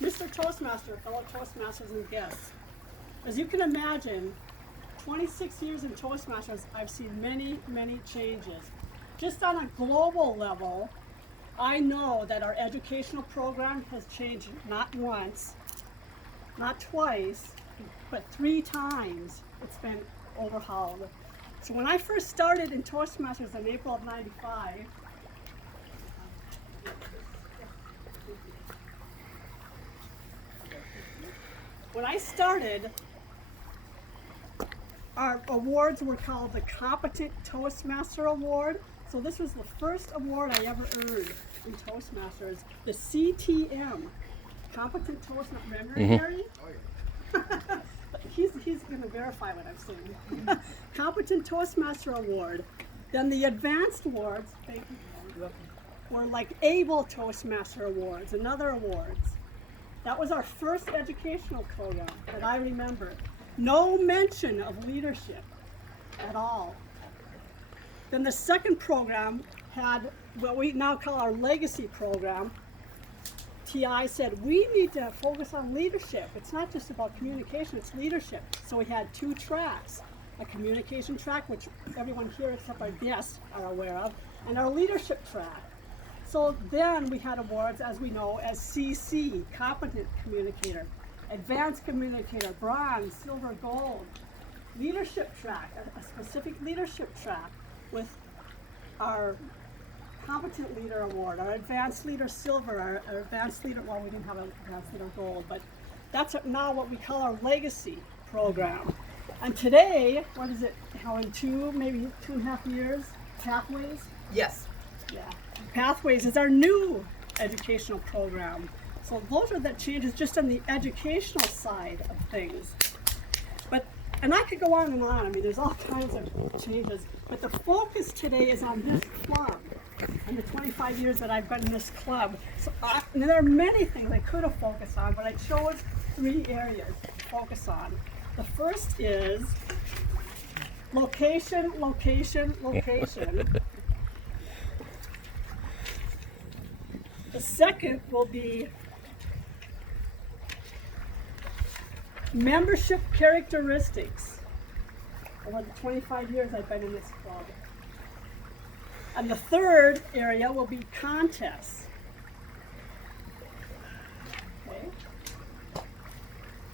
Mr. Toastmaster, fellow Toastmasters and guests, as you can imagine, 26 years in Toastmasters, I've seen many, many changes. Just on a global level, I know that our educational program has changed not once, not twice, but 3 times it's been overhauled. So when I first started in Toastmasters in April of '95, when I started, our awards were called the Competent Toastmaster Award. So this was the first award I ever earned in Toastmasters, the CTM, Competent Toastmaster. Remember, Gary? Oh, yeah. He's going to verify what I'm saying. Competent Toastmaster Award. Then the advanced awards, thank you, were like Able Toastmaster Awards and other awards. That was our first educational program that I remember. No mention of leadership at all. Then the second program had what we now call our legacy program. TI said, we need to focus on leadership. It's not just about communication, it's leadership. So we had 2 tracks, a communication track, which everyone here except our guests are aware of, and our leadership track. So then we had awards, as we know, as CC, Competent Communicator, Advanced Communicator, Bronze, Silver, Gold, Leadership Track, a specific leadership track with our Competent Leader Award, our Advanced Leader Silver, our Advanced Leader, well, we didn't have an Advanced Leader Gold, but that's now what we call our Legacy program. And today, what is it, how in maybe 2.5 years, Pathways? Yes. Yeah. Pathways is our new educational program. So those are the changes just on the educational side of things. And I could go on and on. I mean, there's all kinds of changes. But the focus today is on this club and the 25 years that I've been in this club. So and there are many things I could have focused on, but I chose 3 areas to focus on. The first is location, location, location. The second will be membership characteristics over the 25 years I've been in this club. And the third area will be contests. Okay.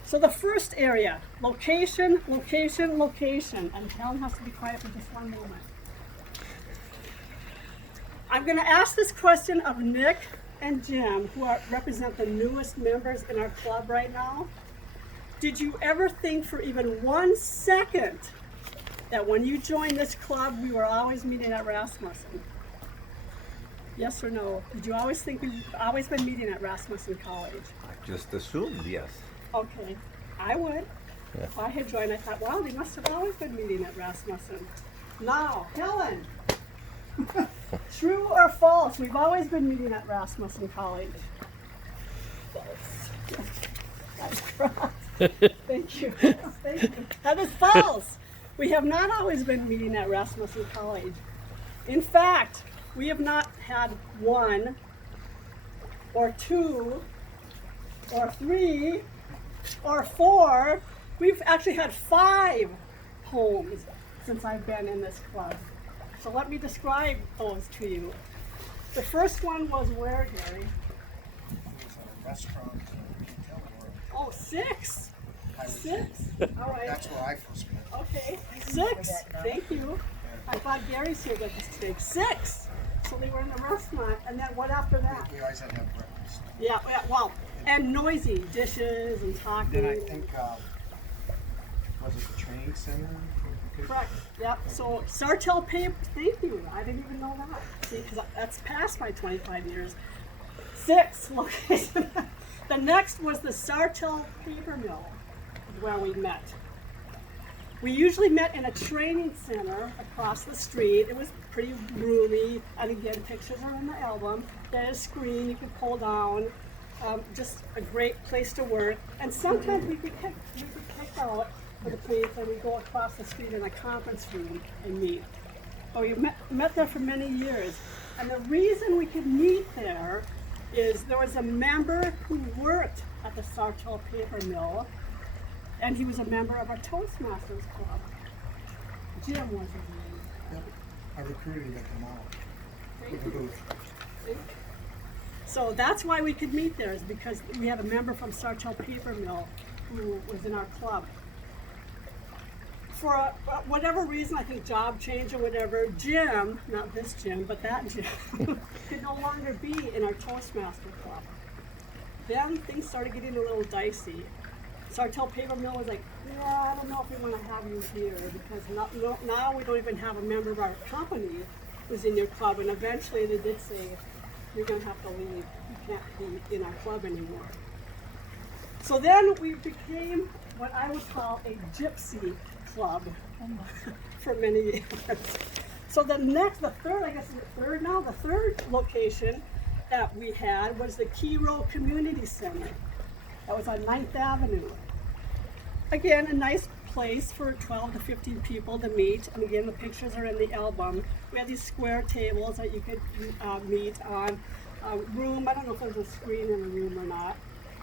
So the first area, location, location, location. And Helen has to be quiet for just one moment. I'm going to ask this question of Nick and Jim, who represent the newest members in our club right now. Did you ever think for even 1 second that when you joined this club, we were always meeting at Rasmussen? Yes or no? Did you always think we've always been meeting at Rasmussen College? I just assumed, yes. Okay, I would. Yeah. If I had joined, I thought, wow, they must have always been meeting at Rasmussen. Now, Helen, true or false? We've always been meeting at Rasmussen College. False. That's correct. Thank you. Thank you. That is false. We have not always been meeting at Rasmussen College. In fact, we have not had 1 or 2 or 3 or 4. We've actually had 5 homes since I've been in this club. So let me describe those to you. The first one was where, Gary? It was a restaurant and hotel or Oh, 6. I was 6. All right. That's where I first met. Okay. 6. Thank you. I thought Gary's here with us today. 6. So they were in the restaurant, and then what after that? We always had to have breakfast. Yeah. Well, and noisy dishes and talking. Then I think, was it the training center? Correct. Yep. So Sartell paper. Thank you. I didn't even know that. See, because that's past my 25 years. 6 location. The next was the Sartell paper mill, where we met. We usually met in a training center across the street. It was pretty roomy, and again, pictures are in the album. There's a screen you could pull down. Just a great place to work. And sometimes we could kick out for the police, and we'd go across the street in a conference room and meet. But we met there for many years. And the reason we could meet there is there was a member who worked at the Sartell Paper Mill, and he was a member of our Toastmasters Club. Jim was his name. Yep. I recruited him at the mall Thank with a you. booth. So that's why we could meet there, is because we had a member from Sartell Paper Mill who was in our club. For whatever reason, I think job change or whatever, Jim, not this Jim, but that Jim, could no longer be in our Toastmaster Club. Then things started getting a little dicey. Sartell Paper Mill was like, yeah, I don't know if we want to have you here because now we don't even have a member of our company who's in your club. And eventually they did say, you're going to have to leave. You can't be in our club anymore. So then we became what I would call a gypsy club for many years. So the third location that we had was the Key Row Community Center. That was on 9th Avenue. Again, a nice place for 12 to 15 people to meet. And again, the pictures are in the album. We had these square tables that you could meet on. Room, I don't know if there's a screen in the room or not,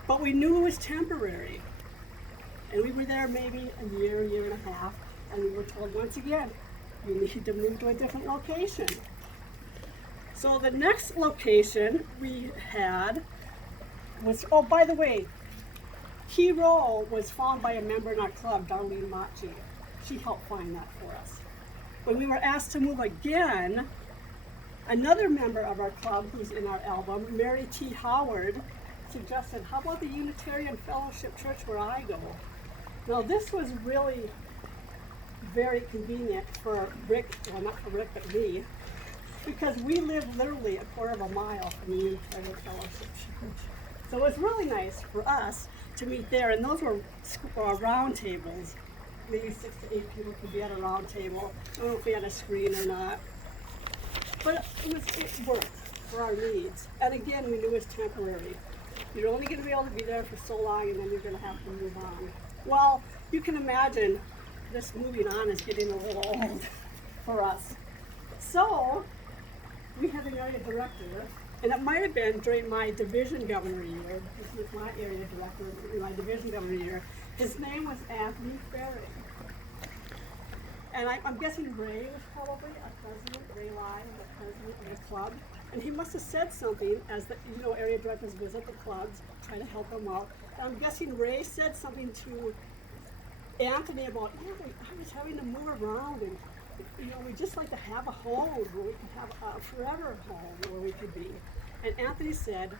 but we knew it was temporary. And we were there maybe a year and a half, and we were told once again, you need to move to a different location. So the next location we had was, oh, by the way, Key Row was found by a member in our club, Darlene Machi. She helped find that for us. When we were asked to move again, another member of our club who's in our album, Mary T. Howard, suggested, how about the Unitarian Fellowship Church where I go? Now this was really very convenient for Rick, well not for Rick, but me, because we lived literally a quarter of a mile from the Unitarian Fellowship Church. So it was really nice for us to meet there, and those were round tables. Maybe 6 to 8 people could be at a round table. I don't know if we had a screen or not. But it worked for our needs. And again, we knew it was temporary. You're only going to be able to be there for so long, and then you're going to have to move on. Well, you can imagine this moving on is getting a little old for us. So we had an area director, and it might have been during my division governor year. This was my area director in my division governor year. His name was Anthony Ferry. And I'm guessing Ray was probably a president, Ray Lai was a president of the club. And he must have said something as the area directors visit the clubs, trying to help them out. And I'm guessing Ray said something to Anthony about, I was having to move around, and we'd just like to have a home where we could have a forever home where we could be. And Anthony said,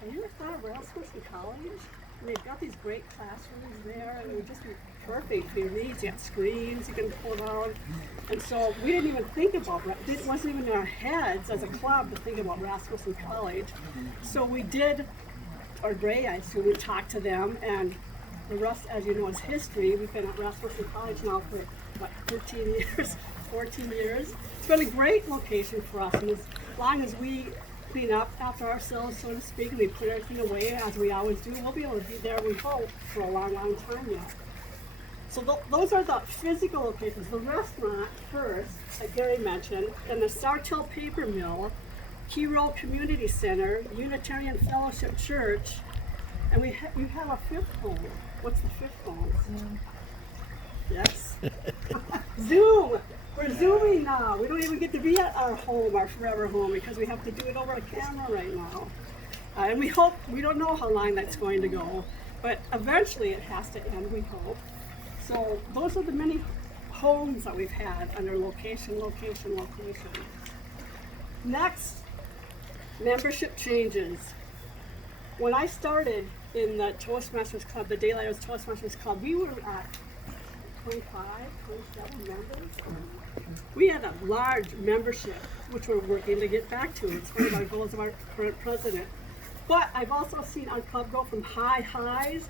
have you ever thought of Rasmussen College? And they've got these great classrooms there, and it would just be perfect for your needs. You have screens you can pull out. And so we didn't even think about it wasn't even in our heads as a club to think about Rasmussen College. So we did, or Ray, I assume, we talked to them, and the rest, as you know, is history. We've been at Rasmussen College now for, 13 years, 14 years. It's been a great location for us, and as long as we clean up after ourselves, so to speak, and we put everything away as we always do, we'll be able to be there, we hope, for a long, long time yet. So those are the physical locations. The restaurant first, like Gary mentioned, then the Sartell Paper Mill, Key Row Community Center, Unitarian Fellowship Church, and we have a fifth home. What's the fifth home? Zoom. Yes. Zoom! We're Zooming now. We don't even get to be at our home, our forever home, because we have to do it over a camera right now. And we don't know how long that's going to go, but eventually it has to end, we hope. So those are the many homes that we've had under location. Next, membership changes. When I started in the Toastmasters Club, the Daylighters Toastmasters Club, we were at 25, 27 members. We had a large membership, which we're working to get back to. It's one of our goals of our current president. But I've also seen our club go from high highs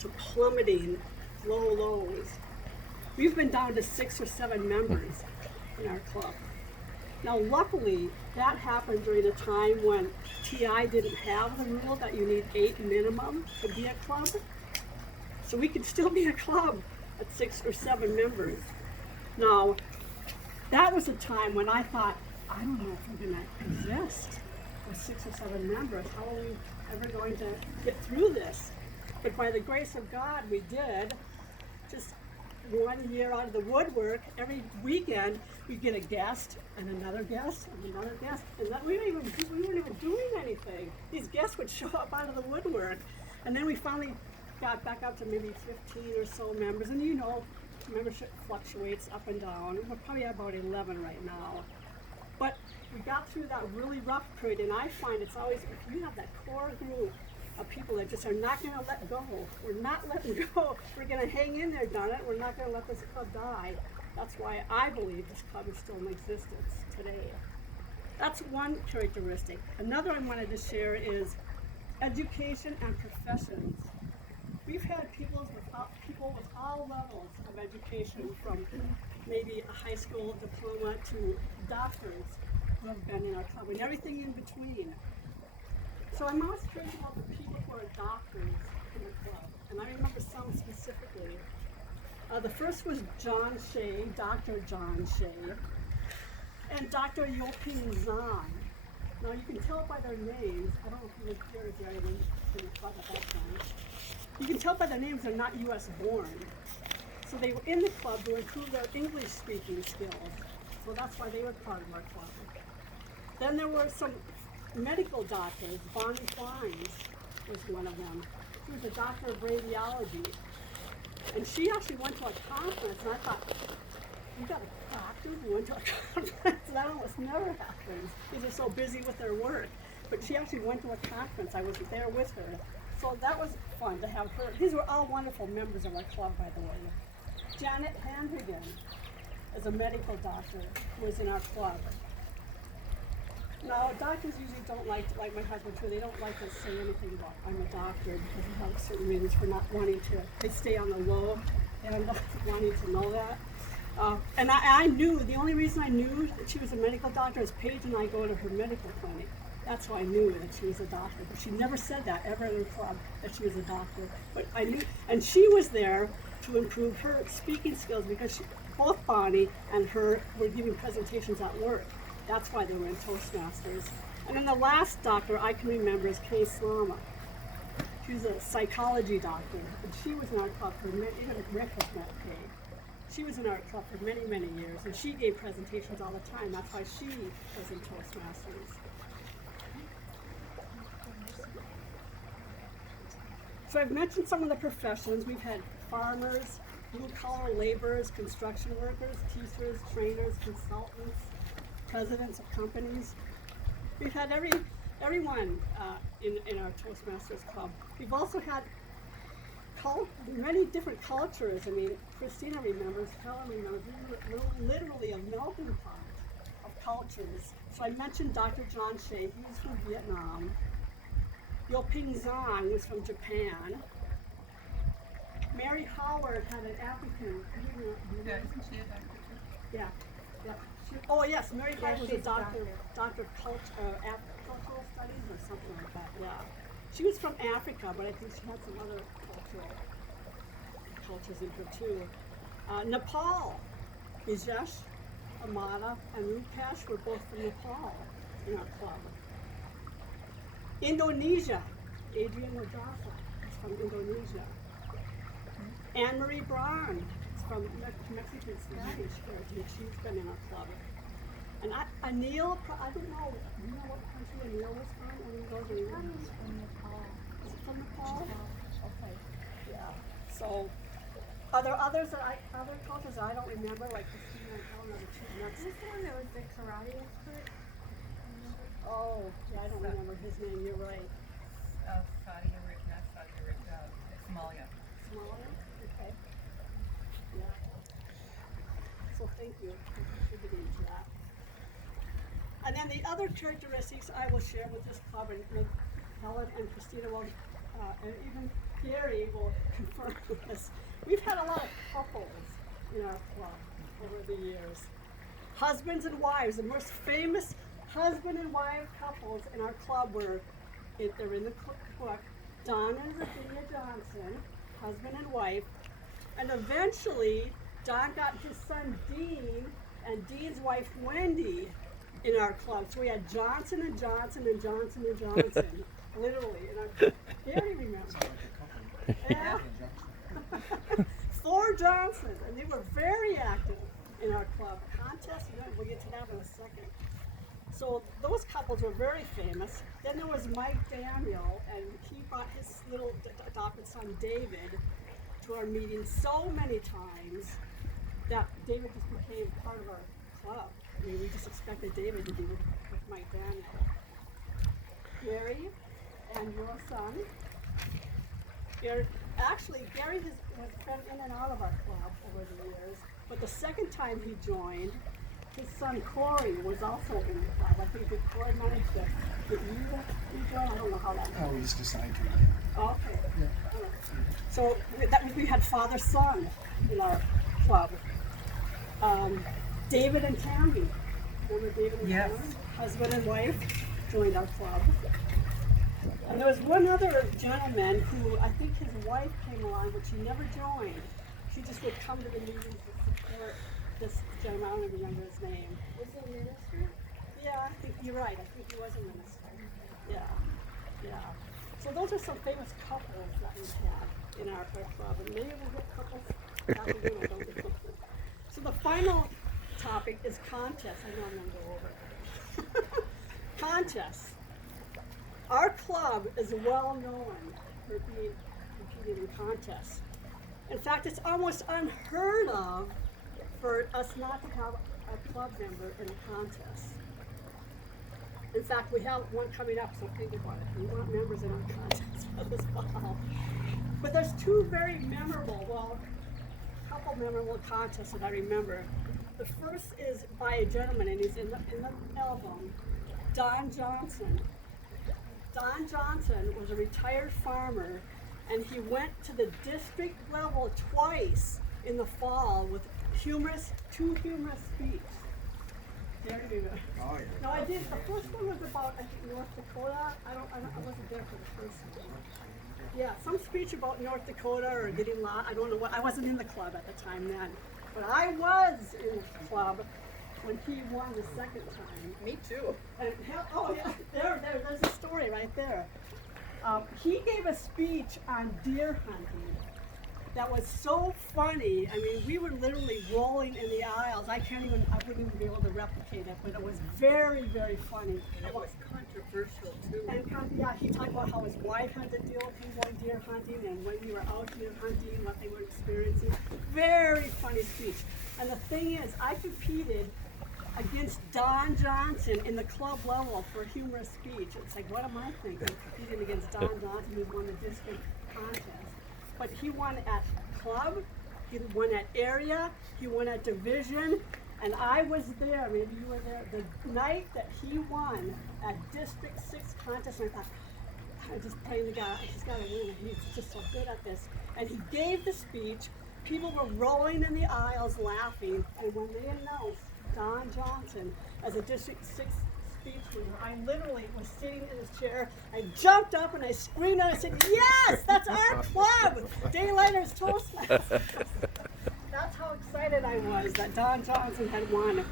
to plummeting low lows. We've been down to 6 or 7 members in our club. Now, luckily, that happened during a time when TI didn't have the rule that you need 8 minimum to be a club. So we could still be a club at 6 or 7 members. Now, that was a time when I thought, I don't know if we're going to exist. with 6 or 7 members. How are we ever going to get through this? But by the grace of God, we did. Just one year out of the woodwork, every weekend we get a guest and another guest and another guest, and that we weren't even doing anything. These guests would show up out of the woodwork, and then we finally got back up to maybe 15 or so members, and you know, membership fluctuates up and down. We're probably at about 11 right now. But we got through that really rough period, and I find it's always, if you have that core group of people that just are not going to let go, we're not letting go, we're going to hang in there, darn it, we're not going to let this club die. That's why I believe this club is still in existence today. That's one characteristic. Another I wanted to share is education and professions. We've had people with all levels of education, from maybe a high school diploma to doctors who have been in our club, and everything in between. So I'm always curious about the people who are doctors in the club, and I remember some specifically. The first was John Shea, Dr. John Shea, and Dr. Yoping Zhang. Now you can tell by their names. I don't know if you lived here or if in the club at that time. You can tell by their names they're not U.S. born. So they were in the club to improve their English speaking skills. So that's why they were part of our club. Then there were some medical doctors. Bonnie Fines was one of them. She was a doctor of radiology. And she actually went to a conference, and I thought, you got a doctor who went to a conference? That almost never happens. Because they're so busy with their work. But she actually went to a conference. I was there with her. So that was fun to have her. These were all wonderful members of our club, by the way. Janet Handrigan is a medical doctor who was in our club. Now, doctors usually don't like my husband too, they don't like to say anything about I'm a doctor because they have certain reasons for not wanting to, they stay on the low and not wanting to know that. And I knew, the only reason I knew that she was a medical doctor is Paige and I go to her medical clinic. That's how I knew that she was a doctor. But she never said that ever in the club, that she was a doctor. But I knew, and she was there to improve her speaking skills because both Bonnie and her were giving presentations at work. That's why they were in Toastmasters. And then the last doctor I can remember is Kay Slama. She was a psychology doctor, and she was in our club for many, even Rick has met Kay. She was in our club for many, many years, and she gave presentations all the time. That's why she was in Toastmasters. So I've mentioned some of the professions. We've had farmers, blue-collar laborers, construction workers, teachers, trainers, consultants, presidents of companies. We've had everyone in our Toastmasters club. We've also had many different cultures. I mean, Christina remembers, Helen remembers, we were literally a melting pot of cultures. So I mentioned Dr. John Shea, he was from Vietnam. Yoping Zhang was from Japan. Mary Howard had an African. Yeah, isn't she a doctor too? Yeah. Oh yes, Mary Howard was a doctor of cultural studies or something like that. Yeah. She was from Africa, but I think she had some other cultures in her too. Nepal. Bijesh, Amada, and Rupesh were both from Nepal in our club. Indonesia, Adrian Rajasa is from Indonesia. Anne-Marie Brown is from Mexican Spanish heritage. She's been in our club. And Anil, I don't know, do you know what country Anil was from? I mean, those are From Nepal. Is it from Nepal? Okay, yeah. So, are there others other cultures that I don't remember, like Christina and Helen are the two Is next? this the one that was the karate expert? Oh, yeah, I don't remember his name, you're right. Saudi Arabia, not Saudi Arabia, Somalia. Somalia? Okay. Yeah. So thank you for contributing to that. And then the other characteristics I will share with this club, and Helen and Christina will, and even Gary will confirm this. We've had a lot of couples in our club over the years. Husbands and wives, the most famous husband and wife couples in our club were, they're in the book, Don and Virginia Johnson, husband and wife, and eventually Don got his son Dean and Dean's wife Wendy in our club. So we had Johnson and Johnson and Johnson and Johnson, literally. In our, Gary remembers. Sound like a couple. Yeah. Johnson. 4 Johnsons, and they were very active in our club. Contests, we'll get to that in a second. So those couples were very famous. Then there was Mike Daniel, and he brought his little adopted son David to our meetings so many times that David just became part of our club. I mean, we just expected David to be with Mike Daniel. Gary and your son. Gary has been in and out of our club over the years, but the second time he joined, his son Corey was also in the club. I think that Corey managed to get you join. I don't know how that Oh, went. we just decided to. Okay. Yeah. All right. So we had father-son in our club. David and Tammy. Remember David and Yes. Tammy? Husband and wife joined our club. And there was one other gentleman who I think his wife came along, but she never joined. She just would come to the meetings and support this gentleman. I don't even remember his name. Was he a minister? Yeah, I think you're right. I think he was a minister. Yeah, yeah. So those are some famous couples that we had in our club, and maybe we'll get couples back again. I don't think. So the final topic is contests. I know I'm going to go over it. Contests. Our club is well known for being competing in contests. In fact, it's almost unheard of for us not to have a club member in a contest. In fact, we have one coming up, so think about it. We want members in our contest for this fall. But there's 2 very memorable, well, a couple memorable contests that I remember. The first is by a gentleman, and he's in the album, Don Johnson. Don Johnson was a retired farmer, and he went to the district level twice in the fall with 2 humorous speeches. There you go. Oh, yeah. No, I did. The first one was about, I think, North Dakota. I wasn't there for the first one. Yeah, some speech about North Dakota or getting lost. I don't know what. I wasn't in the club at the time then, but I was in the club when he won the second time. Me too. And oh yeah, there's a story right there. He gave a speech on deer hunting that was so funny. I mean, we were literally rolling in the aisles. I wouldn't even be able to replicate it, but it was very, very funny. And it was controversial too. And yeah, he talked about how his wife had to deal with him going deer hunting, and when we were out deer hunting, what they were experiencing. Very funny speech. And the thing is, I competed against Don Johnson in the club level for humorous speech. It's like, what am I thinking? Competing against Don Johnson, who won the district contest. But he won at club, he won at area, he won at division, and I was there, maybe you were there, the night that he won at District 6 contest, and I thought, I'm just playing the guy, he's got to win, he's just so good at this. And he gave the speech, people were rolling in the aisles laughing, and when they announced Don Johnson as a District 6 speech leader, I literally was sitting in his chair. I jumped up and I screamed and I said, "Yes, that's our club, Daylighters Toastmasters." That's how excited I was that Don Johnson had won.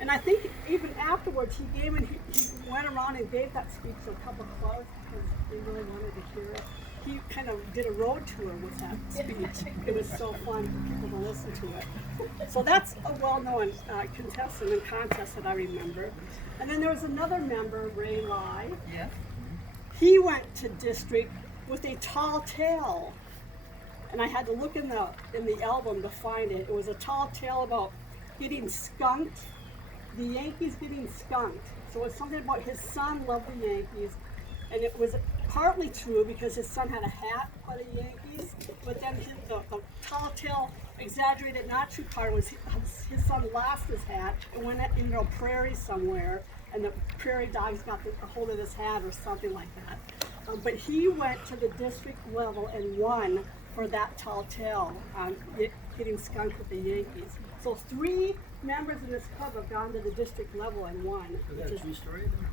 And I think even afterwards he went around and gave that speech to a couple of clubs because they really wanted to hear it. He kind of did a road tour with that speech. It was so fun for people to listen to it. So that's a well-known contestant and contest that I remember. And then there was another member, Ray Lai. Yes. He went to district with a tall tale. And I had to look in the album to find it. It was a tall tale about getting skunked, the Yankees getting skunked. So it's something about his son loved the Yankees. And it was partly true because his son had a hat for the Yankees, but then the tall tale exaggerated not true part was his son lost his hat and went into a prairie somewhere, and the prairie dogs got a hold of his hat or something like that. But he went to the district level and won for that tall tale on getting skunked with the Yankees. So 3 members in this club have gone to the district level and won. Is that a true story then?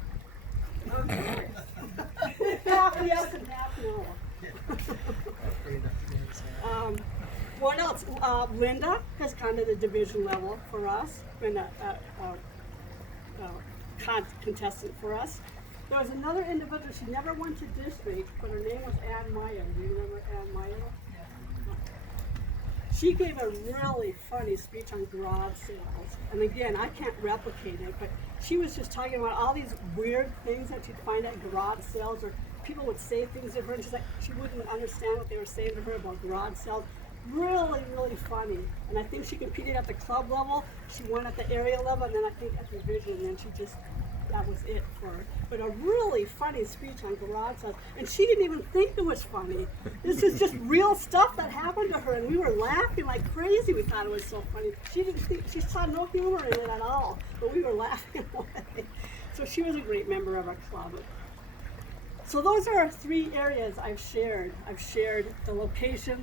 Half yes and half no. What else? Linda has gone to the division level for us. Been contestant for us. There was another individual, she never went to district, but her name was Ann Meyer. Do you remember Ann Meyer? She gave a really funny speech on garage sales. And again, I can't replicate it, but she was just talking about all these weird things that you'd find at garage sales, or people would say things to her, and she's like, she wouldn't understand what they were saying to her about garage sales. Really, really funny. And I think she competed at the club level, she won at the area level, and then I think at division, and then she just, that was it for her. But a really funny speech on garage sales. And she didn't even think it was funny. This is just real stuff that happened to her, and we were laughing like crazy. We thought it was so funny. She didn't think, she saw no humor in it at all, but we were laughing away. So she was a great member of our club. So those are 3 areas I've shared. I've shared the location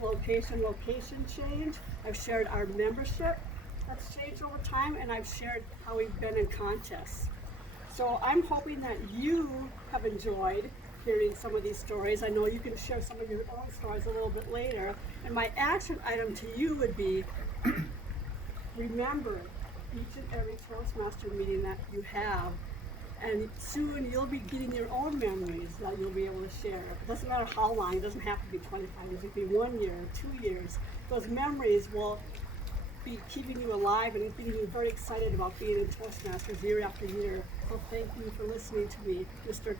change. I've shared our membership that's changed over time, and I've shared how we've been in contests. So I'm hoping that you have enjoyed hearing some of these stories. I know you can share some of your own stories a little bit later. And my action item to you would be, remember each and every Toastmaster meeting that you have, and soon you'll be getting your own memories that you'll be able to share. It doesn't matter how long, it doesn't have to be 25 years, it could be 1 year, 2 years. Those memories will be keeping you alive and getting you very excited about being in Toastmasters year after year. So thank you for listening to me, Mr.